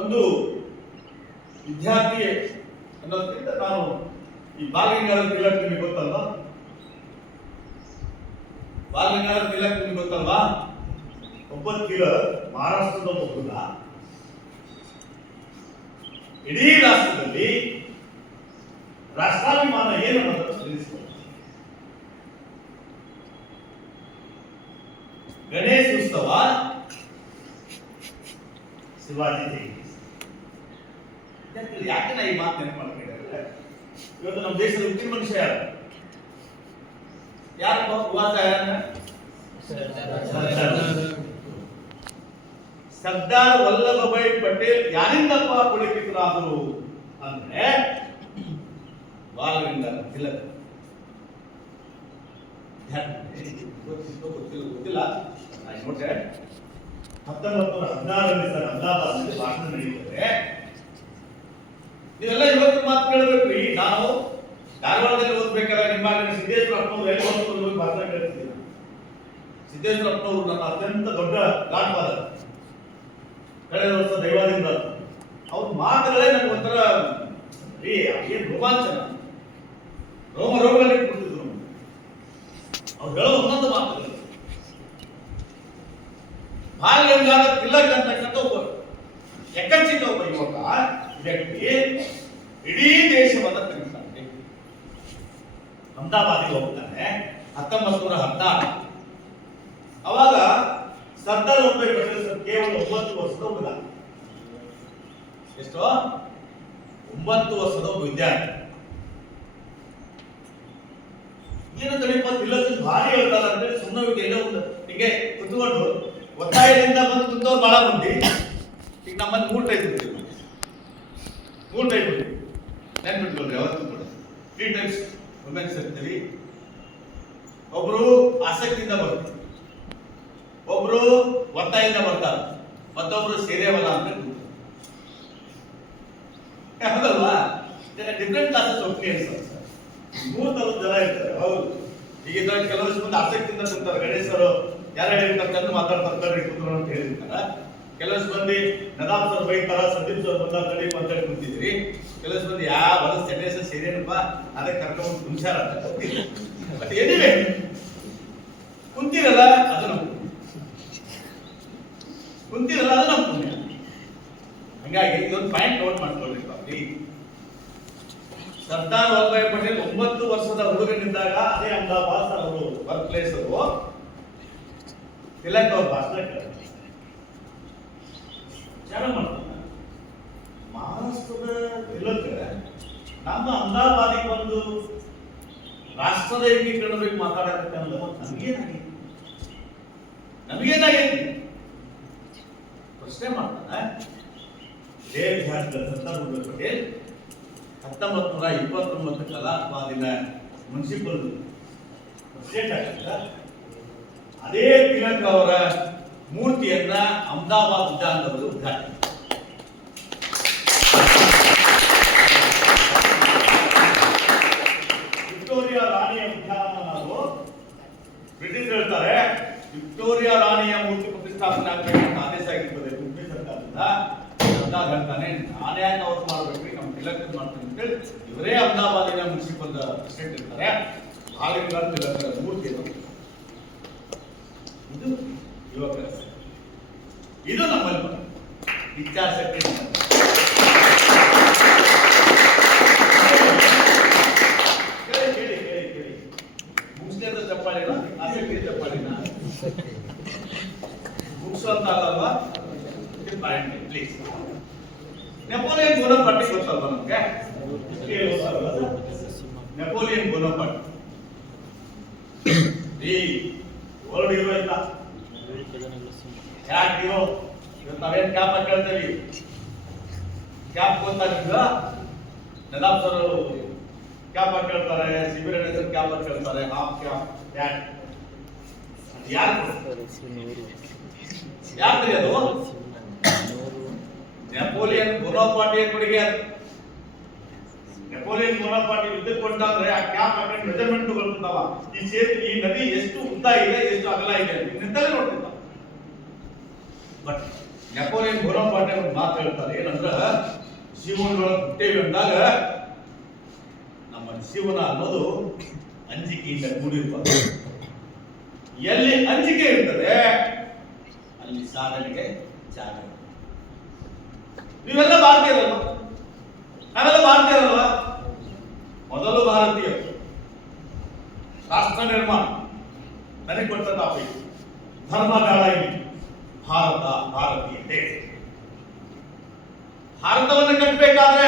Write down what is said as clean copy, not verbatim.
ಒಂದು ವಿದ್ಯಾರ್ಥಿ ಅನ್ನೋದಕ್ಕಿಂತ ನಾನು ಈ ಬಾಲಗಂಗಾಧರ ತಿಲಕ್ ನಿಮಗೆ ಗೊತ್ತಲ್ವಾ? ಬಾಲಗಂಗಾಧರ ತಿಲಕ್ ನಿಮಗೆ ಗೊತ್ತಲ್ವಾ? ಒಬ್ಬ ತಿಲಕ್ ಮಹಾರಾಷ್ಟ್ರದ ಒಬ್ಬ ಹುಡುಗ ಇಡೀ ರಾಷ್ಟ್ರದಲ್ಲಿ ರಾಷ್ಟ್ರಾಭಿಮಾನ ಏನು ಅನ್ನೋದನ್ನು ತಿಳಿಸಿದ್ದಾರೆ. ಗಣೇಶ ಉತ್ಸವ, ಶಿವಾಜಿ ಜಯಂತಿ. ಯಾಕೆ ನಾ ಈ ಮಾತು ನೆನಪು ಮಾಡ್ಕೊಂಡಿದ್ರೆ, ಇವತ್ತು ನಮ್ಮ ದೇಶದ ಉಕ್ಕಿನ ಮನುಷ್ಯ ಯಾರು? ಯಾರಪ್ಪ ಉವಾಸ? ಸರ್ದಾರ್ ವಲ್ಲಭಭಾಯಿ ಪಟೇಲ್ ಯಾರಿಂದಪ್ಪ ಪುಳಕಿತರಾದರು ಅಂದ್ರೆ ಬಾಲಗಂಗಾಧರ ತಿಲಕ್. ಗೊತ್ತಿಲ್ಲ. 1916 ಸರ್ ಅಹಮದಾಬಾದ್ನಲ್ಲಿ ಭಾಷಣ ನಡೆಯುತ್ತದೆ. ನೀವೆಲ್ಲ ಇವತ್ತು ಮಾತು ಕೇಳಬೇಕ್ರಿ. ನಾವು ಧಾರವಾಡದಲ್ಲಿ ಓದ್ಬೇಕಲ್ಲ, ನಿಮ್ಮ ಸಿದ್ದೇಶ್ವರ ಅಪ್ಪನವರು ಎಲ್ಲಿ ಓದ್ಕೊಂಡು ಭಾಷಣ ಕೇಳ್ತಿದ್ದೀವಿ. ಸಿದ್ದೇಶ್ವರ ಅಪ್ಪನವರು ನನ್ನ ಅತ್ಯಂತ ದೊಡ್ಡ ಗಾಡ್ ಫಾದರ್. ಕಳೆದ ವರ್ಷ ದೈವಾದಿಂದ ಅವ್ರ ಮಾತುಗಳೇ ನನಗೆ ಒಂಥರ ಏನು ರೋಮಾಂಚನ, ರೋಗಗಳಲ್ಲಿ ಕೊಡ್ತಿದ್ರು. ಅವ್ರು ಹೇಳೋ ಒಂದೊಂದು ಮಾತುಗಳು. ಬಾಲಗಂಗಾಧರ ತಿಲಕ್ ಅಂತಕ್ಕಂಥ ಒಬ್ಬ ಎಕ್ಕಚ್ಚಿತ ಒಬ್ಬ ಯುವಕ ವ್ಯಕ್ತಿ ಇಡೀ ದೇಶವನ್ನ ತಿರುಗ್ತಾನೆ. ಅಹಮದಾಬಾದಿಗೆ ಹೋಗ್ತಾನೆ 1916. ಅವಾಗ ಸರ್ದಾರ್ ವಲ್ಲಭಾಯಿ ಪಟೇಲ್ ಕೇವಲ 9 ವರ್ಷದ ಹುಡುಗ. ಎಷ್ಟು? 9 ವರ್ಷದ ಒಬ್ಬ ವಿದ್ಯಾರ್ಥಿ. ಏನು ತಡಿಪ ತಿಲಕ್ ಭಾರಿ ಹೇಳ್ತಾರ ಅಂತೇಳಿ ಸುಮ್ಮನೆ ಎಲ್ಲೋ ಒಂದು ಹೀಗೆ ಕುತ್ಕೊಂಡು ಒತ್ತಾಯದಿಂದ ಬಂದು ಕುಂತವ್ರು ಬಹಳ ಮಂದಿ. ಈಗ ನಮ್ಮಲ್ಲಿ 3 ಟೈಪ್ ಇರ್ತೀವಿ. 3 ಟೈಪ್ ಇರ್ತೀವಿ, ನೆನ್ಪಿಟ್ಕೊಳ್ರಿ. ಯಾವತ್ತೂ ಕೂಡ 3 ಟೈಪ್ಸ್ ವುಮೆನ್ಸ್ ಇರ್ತೀವಿ. ಒಬ್ರು ಆಸಕ್ತಿಯಿಂದ ಬರ್ತೀವಿ, ಒಬ್ರು ಒತ್ತಾಯದಿಂದ ಬರ್ತಾರೆ, ಮತ್ತೊಬ್ರು ಸೇರೇವಲ್ಲ ಅಂತ ಹೌದಲ್ವಾ? Different classes opinions. 3 ಥರದ ಜನ ಇರ್ತಾರೆ. ಹೌದು, ಈಗ ಕೆಲವಷ್ಟು ಮಂದಿ ಆಸಕ್ತಿಯಿಂದ ಕುಂತಾರೆ. ಗಣೇಶರು ಯಾರು ಹೇಳಿರ್ತಾರೆ ಮಾತಾಡ್ತಾರೆ ಕುಂದ್ರು ಅಂತ ಹೇಳಿರ್ತಾರ. ಕೆಲವಷ್ಟು ಮಂದಿ ನದಾಬ್ ಸರ್ ಬೈತಾರ, ಸಂದೀಪ್ ಸರ್ ಬಂದಾಗ ಕಡಿ ಮಾತಾಡಿ ಕುಂತಿದ್ರಿ. ಕೆಲವಷ್ಟು ಮಂದಿ ಯಾವ ಹೊಲಸ್ ಸೆಟೇಸ ಸೇರೇನಪ್ಪ ಅದಕ್ಕೆ ಕರ್ಕೊಂಡು ಕುಂಚಾರ ಅಂತ ಗೊತ್ತಿಲ್ಲ. ಬಟ್ ಏನಿವೆ ಕುಂತಿರಲ್ಲ ಅದು ನಮ್ಮ ಪುಣ್ಯ. ಹಂಗಾಗಿ ಇದೊಂದು ಪಾಯಿಂಟ್ ನೋಟ್ ಮಾಡ್ಕೊಳ್ರಿ ಪಾಪಿ. ಸರ್ದಾರ್ ವಲ್ಲಭಾಯಿ ಪಟೇಲ್ 9 ವರ್ಷದ ಹುಡುಗನಿದ್ದಾಗ ಅದೇ ಅಹಮದಾಬಾದ್ ಅವರು ವರ್ಕ್ ಪ್ಲೇಸ್ ಅವರು ತಿಲಕ್ ಅವ್ರ ಭಾಷಣ ಕೇಳ್ತಾರೆ. ಚೆನ್ನಾಗಿ ಮಾಡ್ತಾರೆ. ಮಹಾರಾಷ್ಟ್ರದ ತಿಲಕ್ ನಮ್ಮ ಅಹಮದಾಬಾದಿಗೆ ಬಂದು ರಾಷ್ಟ್ರದ ಏಕೀಕರಣ ಬಗ್ಗೆ ಮಾತಾಡಕ್ಕೆ ನಮಗೇನಾಗೈತಿ ಪ್ರಶ್ನೆ ಮಾಡ್ತಾನೆ. ಇದೇ ವಿದ್ಯಾರ್ಥಿಗಳ ಸರ್ದಾರ್ ವಲ್ಲಭಾಯಿ ಪಟೇಲ್ 1929 ಕಲಾಪಾದಿನ ಮುನ್ಸಿಪಲ್ ಪ್ರೆಸಿಡೆಂಟ್ ಆಗಿದ್ದ. ಅದೇ ತಿಲಕ್ ಅವರ ಮೂರ್ತಿಯನ್ನ ಅಹಮದಾಬಾದ್ ಉದ್ಯಾನದಲ್ಲಿ ಉದ್ಘಾಟನೆ. ವಿಕ್ಟೋರಿಯಾ ರಾಣಿಯ ಉದ್ಯಾನವನ ಅದು ಬ್ರಿಟಿಷ್ ಹೇಳ್ತಾರೆ ವಿಕ್ಟೋರಿಯಾ ರಾಣಿಯ ಮೂರ್ತಿ ಪ್ರತಿಷ್ಠಾಪನೆ ಆಗಬೇಕಂತ ಆದೇಶ ಆಗಿರ್ತದೆ ಬ್ರಿಟಿಷ್ ಸರ್ಕಾರದಿಂದ. ಹೇಳ್ತಾನೆ ನಾನು ಯಾಕೆ ಅವ್ರು ಮಾಡ್ಬೇಕ್ರಿ, ನಮ್ಮ ತಿಲಕ್ ಮಾಡ್ತೀನಿ ಅಂತೇಳಿ ಇವರೇ ಅಹಮದಾಬಾದಿನ ಮುನ್ಸಿಪಲ್ ಪ್ರೆಸಿಡೆಂಟ್ ಇರ್ತಾರೆ. ಬಾಲಗಂಗಾಧರ ತಿಲಕರ ಮೂರ್ತಿ ಇದು ಯುವಕರ, ಇದು ನಮ್ಮಲ್ಲಿ ಇಚ್ಛಾಶಕ್ತಿ. ಕೇಳಿ ಮುಗಿಸ್ಲಿಂದ ಚಪ್ಪಾಳಿನ ಆಸಕ್ತಿ ಚಪ್ಪಾಳಿನ ಮುಗಿಸುವಂತ ಅಲ್ಲಲ್ವಾ? ಪ್ಲೀಸ್. ನೆಪೋಲಿಯನ್ ಬೋನಾಪಾರ್ಟ್ ಗೊತ್ತಲ್ವಾ ನಮ್ಗೆ? ನೆಪೋಲಿಯನ್ ಬೋನಾಪಾರ್ಟ್ ಈ ವರ್ಲ್ಡ್ ಹೀರೋ ಇಲ್ಲ. ಯಾಕೆ ಹೀರೋ? ಇವತ್ತು ನಾವೇನ್ cap ಕೇಳ್ತೇವಿ, cap ಗೊತ್ತಾಗಿದ್ದ Nadab sir cap ಕೇಳ್ತಾರೆ, ಸಿಬಿರನ್ ಹೆಸರು ಕ್ಯಾಪ್ ಕೇಳ್ತಾರೆ, ಹಾಫ್ ಕ್ಯಾಪ್ ಯಾಕ್ರಿ ಅದು? ನೆಪೋಲಿಯನ್ ಬೋನಾಪಾರ್ಟಿಯ ಕೊಡುಗೆ. ನೆಪೋಲಿಯನ್ ಬೋನಾಪಾರ್ಟಿ ಯುದ್ಧಕ್ಕೆ ಕೊಂಡಾದ್ರೆ ಆ ಕ್ಯಾಪ್ ಹಾಕೊಂಡು ಮೆಜರ್ಮೆಂಟ್ ತಗೊಳ್ತಿದ್ದಾವ. ಈ ನದಿ ಎಷ್ಟು ಉದ್ದ ಇದೆ, ಎಷ್ಟು ಅಗಲ ಇದೆ ನಿಂತಲೇ ನೋಡ್ತಿದ್ದಾವ. ಬಟ್ ನೆಪೋಲಿಯನ್ ಬೋನಾಪಾರ್ಟೆ ಒಂದು ಮಾತು ಹೇಳ್ತಾರೆ, ಏನಂದ್ರ ಜೀವನದೊಳಗೆ ಹುಟ್ಟೇವಿ ಅಂದಾಗ ನಮ್ಮ ಜೀವನ ಅನ್ನೋದು ಅಂಜಿಕೆಯಿಂದ ಕೂಡಿರ್ಬಾರ್ದು. ಎಲ್ಲಿ ಅಂಜಿಕೆ ಇರ್ತದೆ ಅಲ್ಲಿ ಸಾಧನೆಗೆ ಜಾಗ. ನೀವೆಲ್ಲ ಭಾರತೀಯರಲ್ವ? ನಾವೆಲ್ಲ ಭಾರತೀಯರಲ್ವ? ಮೊದಲು ಭಾರತೀಯರು. ರಾಷ್ಟ್ರ ನಿರ್ಮಾಣ ನನಗೆ ಕೊಟ್ಟ ಟಾಪಿಕ್ ಧರ್ಮಗಳ ಭಾರತ ಭಾರತೀಯತೆ. ಭಾರತವನ್ನು ಕಟ್ಟಬೇಕಾದ್ರೆ